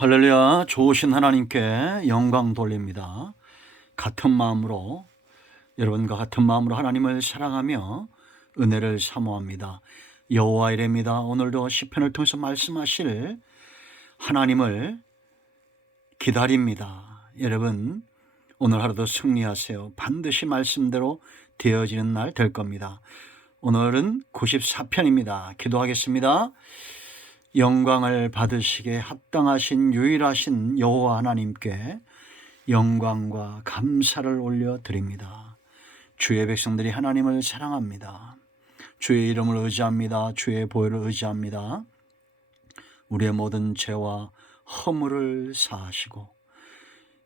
할렐루야. 좋으신 하나님께 영광 돌립니다. 같은 마음으로, 여러분과 같은 마음으로 하나님을 사랑하며 은혜를 사모합니다. 여호와 이레입니다. 오늘도 시편을 통해서 말씀하실 하나님을 기다립니다. 여러분, 오늘 하루도 승리하세요. 반드시 말씀대로 되어지는 날 될 겁니다. 오늘은 94편입니다. 기도하겠습니다. 영광을 받으시기에 합당하신 유일하신 여호와 하나님께 영광과 감사를 올려드립니다. 주의 백성들이 하나님을 사랑합니다. 주의 이름을 의지합니다. 주의 보혈을 의지합니다. 우리의 모든 죄와 허물을 사하시고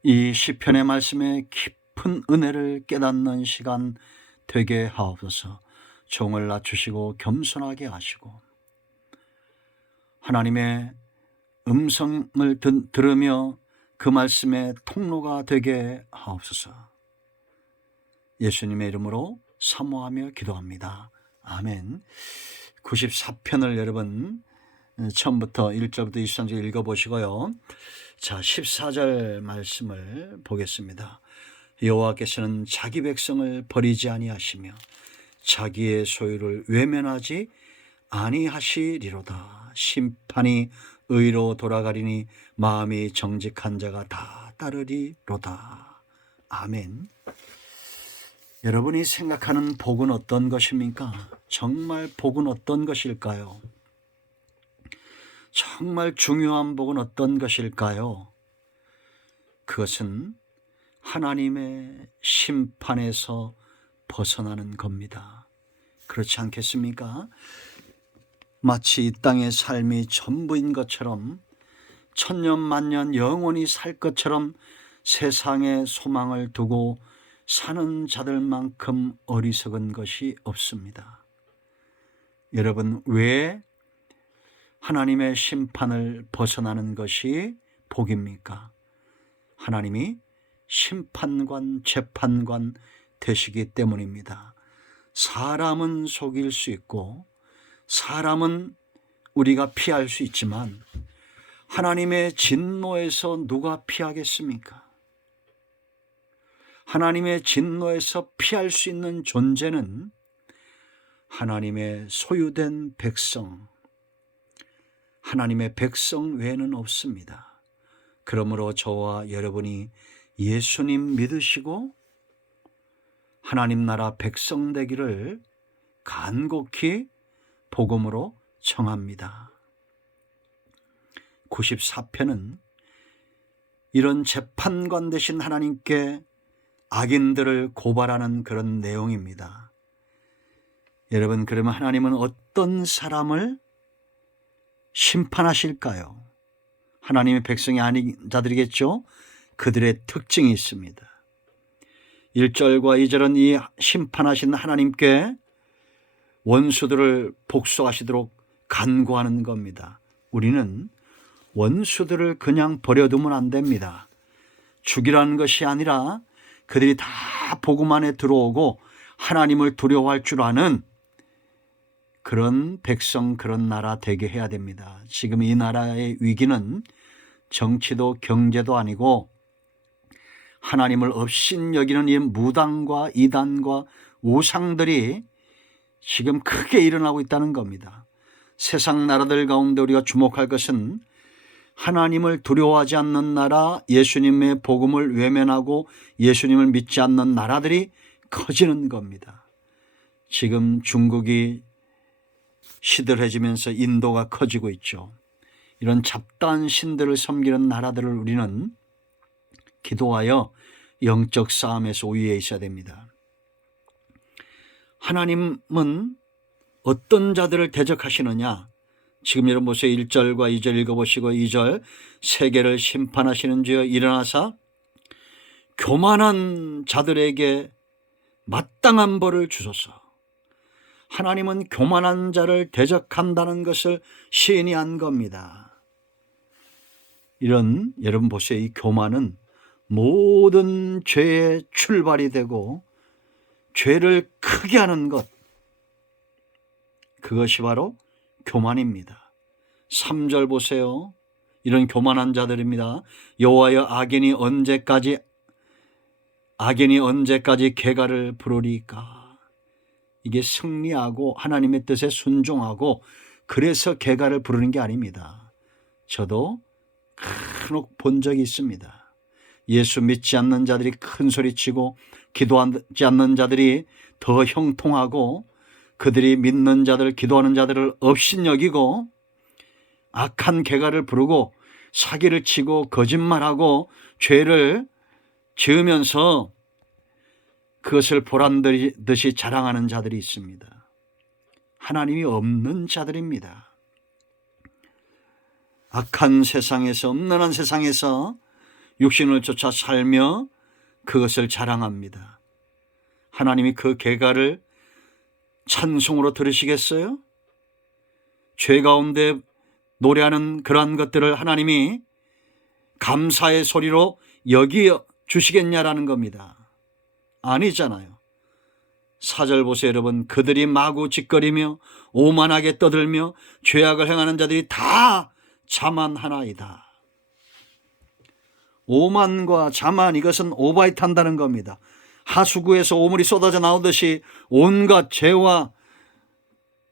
이 시편의 말씀에 깊은 은혜를 깨닫는 시간 되게 하옵소서. 종을 낮추시고 겸손하게 하시고 하나님의 음성을 들으며 그 말씀의 통로가 되게 하옵소서. 예수님의 이름으로 사모하며 기도합니다. 아멘. 94편을 여러분 처음부터 1절부터 23절 읽어보시고요. 자, 14절 말씀을 보겠습니다. 여호와께서는 자기 백성을 버리지 아니하시며 자기의 소유를 외면하지 아니하시리로다. 심판이 의로 돌아가리니 마음이 정직한 자가 다 따르리로다. 아멘. 여러분이 생각하는 복은 어떤 것입니까? 정말 복은 어떤 것일까요? 정말 중요한 복은 어떤 것일까요? 그것은 하나님의 심판에서 벗어나는 겁니다. 그렇지 않겠습니까? 마치 이 땅의 삶이 전부인 것처럼 천년 만년 영원히 살 것처럼 세상에 소망을 두고 사는 자들만큼 어리석은 것이 없습니다. 여러분, 왜 하나님의 심판을 벗어나는 것이 복입니까? 하나님이 심판관, 재판관 되시기 때문입니다. 사람은 속일 수 있고 사람은 우리가 피할 수 있지만 하나님의 진노에서 누가 피하겠습니까? 하나님의 진노에서 피할 수 있는 존재는 하나님의 소유된 백성, 하나님의 백성 외에는 없습니다. 그러므로 저와 여러분이 예수님 믿으시고 하나님 나라 백성 되기를 간곡히 복음으로 청합니다. 94편은 이런 재판관 되신 하나님께 악인들을 고발하는 그런 내용입니다. 여러분, 그러면 하나님은 어떤 사람을 심판하실까요? 하나님의 백성이 아닌 자들이겠죠? 그들의 특징이 있습니다. 1절과 2절은 이 심판하신 하나님께 원수들을 복수하시도록 간구하는 겁니다. 우리는 원수들을 그냥 버려두면 안 됩니다. 죽이라는 것이 아니라 그들이 다 복음 안에 들어오고 하나님을 두려워할 줄 아는 그런 백성, 그런 나라 되게 해야 됩니다. 지금 이 나라의 위기는 정치도 경제도 아니고 하나님을 업신여기는 이 무당과 이단과 우상들이 지금 크게 일어나고 있다는 겁니다. 세상 나라들 가운데 우리가 주목할 것은 하나님을 두려워하지 않는 나라, 예수님의 복음을 외면하고 예수님을 믿지 않는 나라들이 커지는 겁니다. 지금 중국이 시들해지면서 인도가 커지고 있죠. 이런 잡다한 신들을 섬기는 나라들을 우리는 기도하여 영적 싸움에서 우위에 있어야 됩니다. 하나님은 어떤 자들을 대적하시느냐? 지금 여러분 보세요. 1절과 2절 읽어보시고 2절 세계를 심판하시는 주여 일어나사 교만한 자들에게 마땅한 벌을 주소서. 하나님은 교만한 자를 대적한다는 것을 시인이 한 겁니다. 이런 여러분 보세요. 이 교만은 모든 죄의 출발이 되고 죄를 크게 하는 것, 그것이 바로 교만입니다. 3절 보세요. 이런 교만한 자들입니다. 여호와여 악인이 언제까지 궤가를 부르리까. 이게 승리하고 하나님의 뜻에 순종하고 그래서 궤가를 부르는 게 아닙니다. 저도 간혹 본 적이 있습니다. 예수 믿지 않는 자들이 큰 소리치고 기도하지 않는 자들이 더 형통하고 그들이 믿는 자들, 기도하는 자들을 업신여기고 악한 궤가를 부르고 사기를 치고 거짓말하고 죄를 지으면서 그것을 보란듯이 자랑하는 자들이 있습니다. 하나님이 없는 자들입니다. 악한 세상에서, 음란한 세상에서 육신을 쫓아 살며 그것을 자랑합니다. 하나님이 그 궤가를 찬송으로 들으시겠어요? 죄 가운데 노래하는 그러한 것들을 하나님이 감사의 소리로 여겨 주시겠냐라는 겁니다. 아니잖아요. 4절 보세요, 여러분. 그들이 마구 짓거리며 오만하게 떠들며 죄악을 행하는 자들이 다 자만하나이다. 오만과 자만, 이것은 오바이트 한다는 겁니다. 하수구에서 오물이 쏟아져 나오듯이 온갖 죄와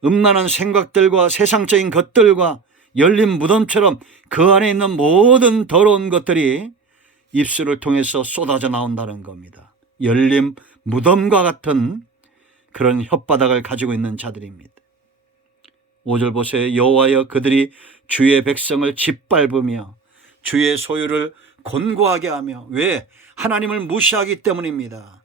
음란한 생각들과 세상적인 것들과 열린 무덤처럼 그 안에 있는 모든 더러운 것들이 입술을 통해서 쏟아져 나온다는 겁니다. 열린 무덤과 같은 그런 혓바닥을 가지고 있는 자들입니다. 5절 보세요. 여호와여 그들이 주의 백성을 짓밟으며 주의 소유를 곤고하게 하며. 왜? 하나님을 무시하기 때문입니다.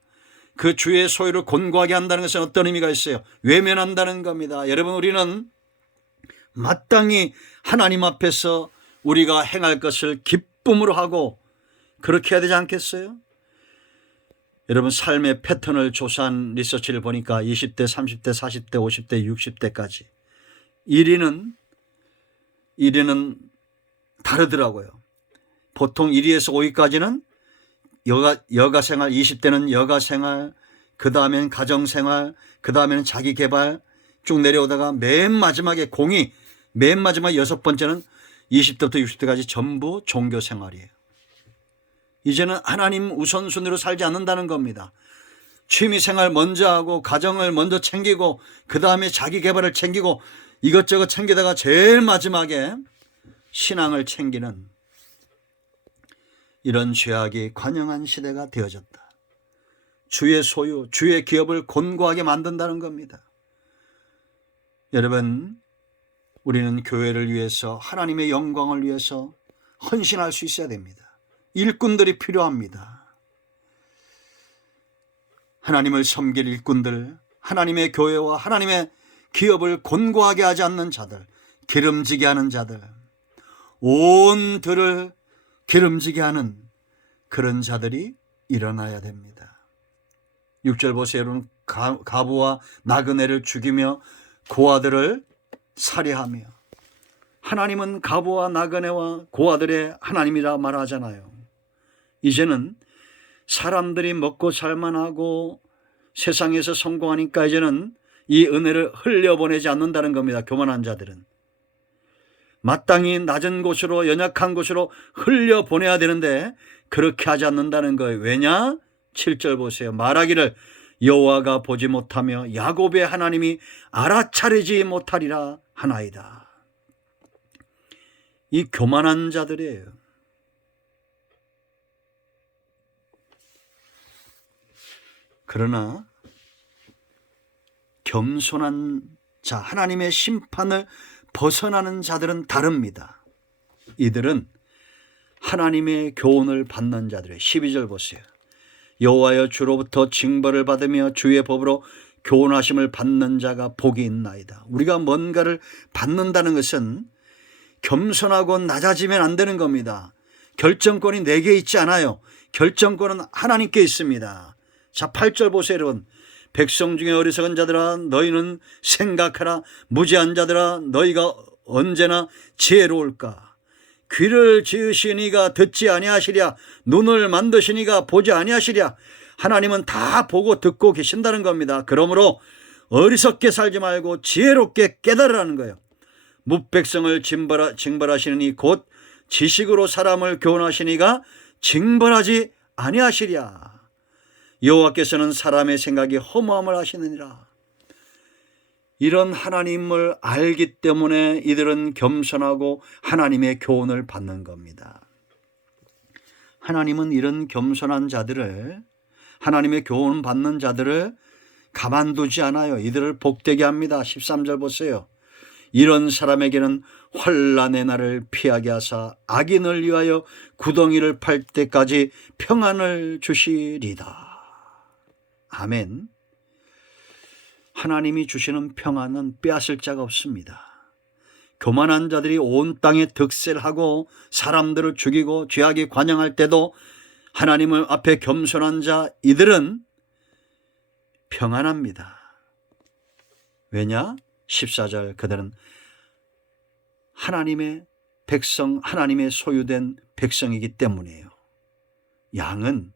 그 주의 소유를 곤고하게 한다는 것은 어떤 의미가 있어요? 외면한다는 겁니다. 여러분, 우리는 마땅히 하나님 앞에서 우리가 행할 것을 기쁨으로 하고 그렇게 해야 되지 않겠어요? 여러분, 삶의 패턴을 조사한 리서치를 보니까 20대, 30대, 40대, 50대, 60대까지 1위는 다르더라고요. 보통 1위에서 5위까지는 여가 생활, 20대는 여가 생활, 그 다음에는 가정 생활, 그 다음에는 자기 개발 쭉 내려오다가 맨 마지막에 공이, 맨 마지막 6번째는 20대부터 60대까지 전부 종교 생활이에요. 이제는 하나님 우선순위로 살지 않는다는 겁니다. 취미생활 먼저 하고 가정을 먼저 챙기고 그 다음에 자기 개발을 챙기고 이것저것 챙기다가 제일 마지막에 신앙을 챙기는 이런 죄악이 관영한 시대가 되어졌다. 주의 소유, 주의 기업을 곤고하게 만든다는 겁니다. 여러분, 우리는 교회를 위해서, 하나님의 영광을 위해서 헌신할 수 있어야 됩니다. 일꾼들이 필요합니다. 하나님을 섬길 일꾼들, 하나님의 교회와 하나님의 기업을 곤고하게 하지 않는 자들, 기름지게 하는 자들, 온 들을 기름지게 하는 그런 자들이 일어나야 됩니다. 6절 보세요. 여러분, 가부와 나그네를 죽이며 고아들을 살해하며. 하나님은 가부와 나그네와 고아들의 하나님이라 말하잖아요. 이제는 사람들이 먹고 살만하고 세상에서 성공하니까 이제는 이 은혜를 흘려보내지 않는다는 겁니다. 교만한 자들은. 마땅히 낮은 곳으로, 연약한 곳으로 흘려보내야 되는데 그렇게 하지 않는다는 거예요. 왜냐? 7절 보세요. 말하기를 여호와가 보지 못하며 야곱의 하나님이 알아차리지 못하리라 하나이다. 이 교만한 자들이에요. 그러나 겸손한 자, 하나님의 심판을 벗어나는 자들은 다릅니다. 이들은 하나님의 교훈을 받는 자들이에요. 12절 보세요. 여호와여 주로부터 징벌을 받으며 주의 법으로 교훈하심을 받는 자가 복이 있나이다. 우리가 뭔가를 받는다는 것은 겸손하고 낮아지면 안 되는 겁니다. 결정권이 내게 있지 않아요. 결정권은 하나님께 있습니다. 자, 8절 보세요, 여러분. 백성 중에 어리석은 자들아 너희는 생각하라. 무지한 자들아 너희가 언제나 지혜로울까. 귀를 지으시니가 듣지 아니하시랴. 눈을 만드시니가 보지 아니하시랴. 하나님은 다 보고 듣고 계신다는 겁니다. 그러므로 어리석게 살지 말고 지혜롭게 깨달으라는 거예요. 무백성을 징벌하시느니 곧 지식으로 사람을 교훈하시니가 징벌하지 아니하시랴. 여호와께서는 사람의 생각이 허무함을 하시느니라. 이런 하나님을 알기 때문에 이들은 겸손하고 하나님의 교훈을 받는 겁니다. 하나님은 이런 겸손한 자들을, 하나님의 교훈 받는 자들을 가만두지 않아요. 이들을 복되게 합니다. 13절 보세요. 이런 사람에게는 환난의 날을 피하게 하사 악인을 위하여 구덩이를 팔 때까지 평안을 주시리다. 아멘. 하나님이 주시는 평안은 빼앗을 자가 없습니다. 교만한 자들이 온 땅에 득세를 하고 사람들을 죽이고 죄악에 관영할 때도 하나님을 앞에 겸손한 자 이들은 평안합니다. 왜냐? 14절 그들은 하나님의 백성, 하나님의 소유된 백성이기 때문이에요. 양은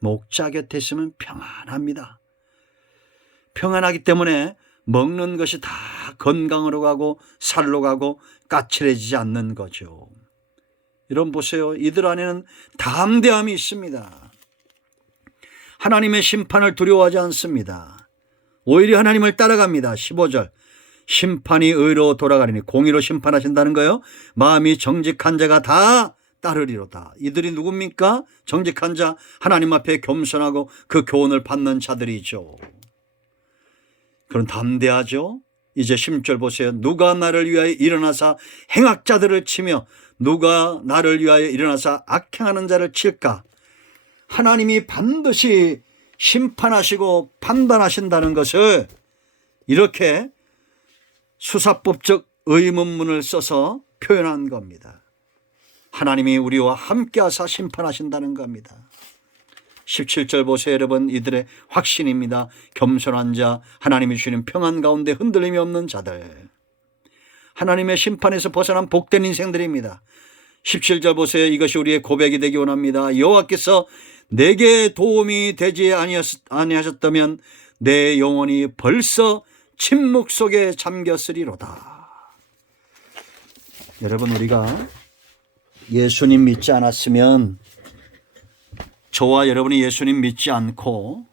목자 곁에 있으면 평안합니다. 평안하기 때문에 먹는 것이 다 건강으로 가고 살로 가고 까칠해지지 않는 거죠. 여러분 보세요. 이들 안에는 담대함이 있습니다. 하나님의 심판을 두려워하지 않습니다. 오히려 하나님을 따라갑니다. 15절 심판이 의로 돌아가리니, 공의로 심판하신다는 거예요. 마음이 정직한 자가 다 따르리로다. 이들이 누굽니까? 정직한 자, 하나님 앞에 겸손하고 그 교훈을 받는 자들이죠. 그런 담대하죠. 이제 10절 보세요. 누가 나를 위하여 일어나사 행악자들을 치며 누가 나를 위하여 일어나사 악행하는 자를 칠까? 하나님이 반드시 심판하시고 판단하신다는 것을 이렇게 수사법적 의문문을 써서 표현한 겁니다. 하나님이 우리와 함께하사 심판하신다는 겁니다. 17절 보세요. 여러분, 이들의 확신입니다. 겸손한 자, 하나님이 주시는 평안 가운데 흔들림이 없는 자들, 하나님의 심판에서 벗어난 복된 인생들입니다. 17절 보세요. 이것이 우리의 고백이 되기 원합니다. 여호와께서 내게 도움이 되지 아니하셨다면 내 영혼이 벌써 침묵 속에 잠겼으리로다. 여러분, 우리가 예수님 믿지 않았으면, 저와 여러분이 예수님 믿지 않고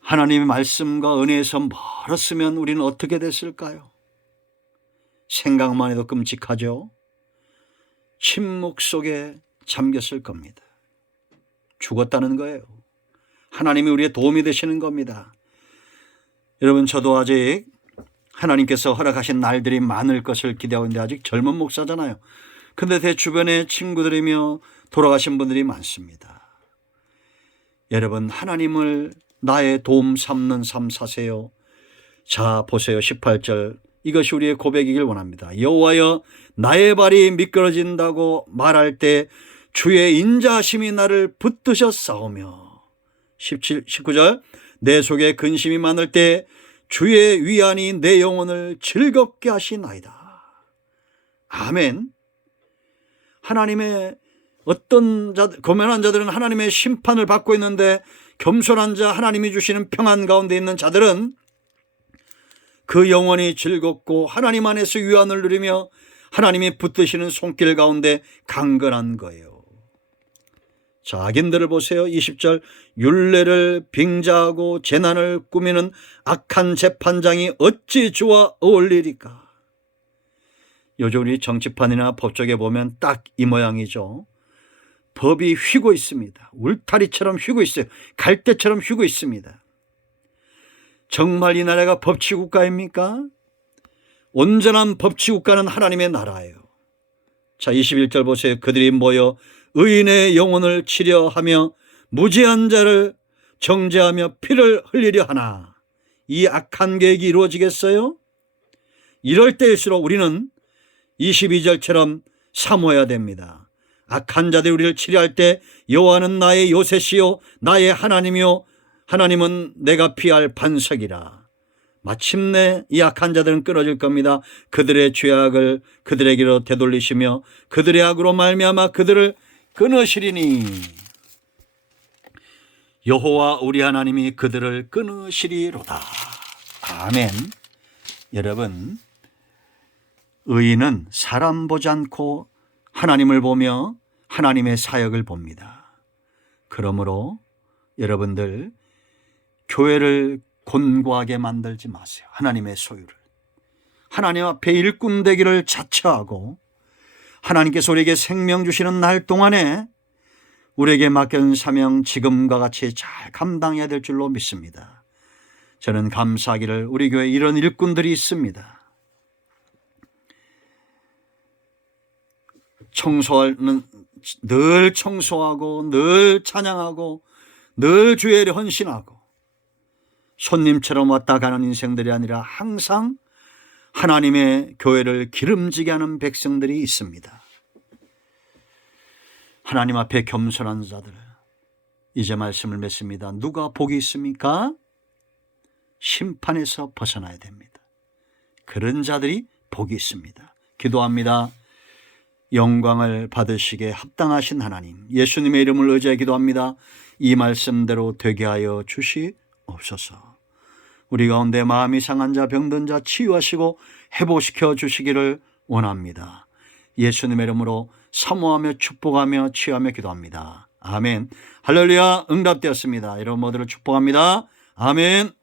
하나님의 말씀과 은혜에서 멀었으면 우리는 어떻게 됐을까요? 생각만 해도 끔찍하죠. 침묵 속에 잠겼을 겁니다. 죽었다는 거예요. 하나님이 우리의 도움이 되시는 겁니다. 여러분, 저도 아직 하나님께서 허락하신 날들이 많을 것을 기대하고 있는데 아직 젊은 목사잖아요. 근데 제 주변에 친구들이며 돌아가신 분들이 많습니다. 여러분, 하나님을 나의 도움 삼는 삶 사세요. 자, 보세요. 18절. 이것이 우리의 고백이길 원합니다. 여호와여, 나의 발이 미끄러진다고 말할 때 주의 인자하심이 나를 붙드셨사오며. 19절. 내 속에 근심이 많을 때 주의 위안이 내 영혼을 즐겁게 하시나이다. 아멘. 하나님의 어떤 교만한 자들은 하나님의 심판을 받고 있는데, 겸손한 자, 하나님이 주시는 평안 가운데 있는 자들은 그 영혼이 즐겁고 하나님 안에서 위안을 누리며 하나님이 붙드시는 손길 가운데 강건한 거예요. 자, 악인들을 보세요. 20절. 율례를 빙자하고 재난을 꾸미는 악한 재판장이 어찌 주와 어울리리까? 요즘 우리 정치판이나 법조계 보면 딱 이 모양이죠. 법이 휘고 있습니다. 울타리처럼 휘고 있어요. 갈대처럼 휘고 있습니다. 정말 이 나라가 법치국가입니까? 온전한 법치국가는 하나님의 나라예요. 자, 21절 보세요. 그들이 모여 의인의 영혼을 치려하며 무죄한 자를 정죄하며 피를 흘리려 하나. 이 악한 계획이 이루어지겠어요? 이럴 때일수록 우리는 22절처럼 사모해야 됩니다. 악한 자들이 우리를 치려할 때 여호와는 나의 요새시요 나의 하나님이요 하나님은 내가 피할 반석이라. 마침내 이 악한 자들은 끊어질 겁니다. 그들의 죄악을 그들에게로 되돌리시며 그들의 악으로 말미암아 그들을 끊으시리니. 여호와 우리 하나님이 그들을 끊으시리로다. 아멘. 여러분, 의인은 사람 보지 않고 하나님을 보며 하나님의 사역을 봅니다. 그러므로 여러분들 교회를 곤고하게 만들지 마세요. 하나님의 소유를. 하나님 앞에 일꾼 되기를 자처하고 하나님께서 우리에게 생명 주시는 날 동안에 우리에게 맡겨진 사명 지금과 같이 잘 감당해야 될 줄로 믿습니다. 저는 감사하기를 우리 교회에 이런 일꾼들이 있습니다. 청소는 늘 청소하고 늘 찬양하고 늘 주의 일에 헌신하고 손님처럼 왔다 가는 인생들이 아니라 항상 하나님의 교회를 기름지게 하는 백성들이 있습니다. 하나님 앞에 겸손한 자들, 이제 말씀을 맺습니다. 누가 복이 있습니까? 심판에서 벗어나야 됩니다. 그런 자들이 복이 있습니다. 기도합니다. 영광을 받으시기에 합당하신 하나님, 예수님의 이름을 의지해 기도합니다. 이 말씀대로 되게 하여 주시옵소서. 우리 가운데 마음이 상한 자, 병든 자 치유하시고 회복시켜 주시기를 원합니다. 예수님의 이름으로 사모하며 축복하며 치유하며 기도합니다. 아멘. 할렐루야. 응답되었습니다. 여러분 모두를 축복합니다. 아멘.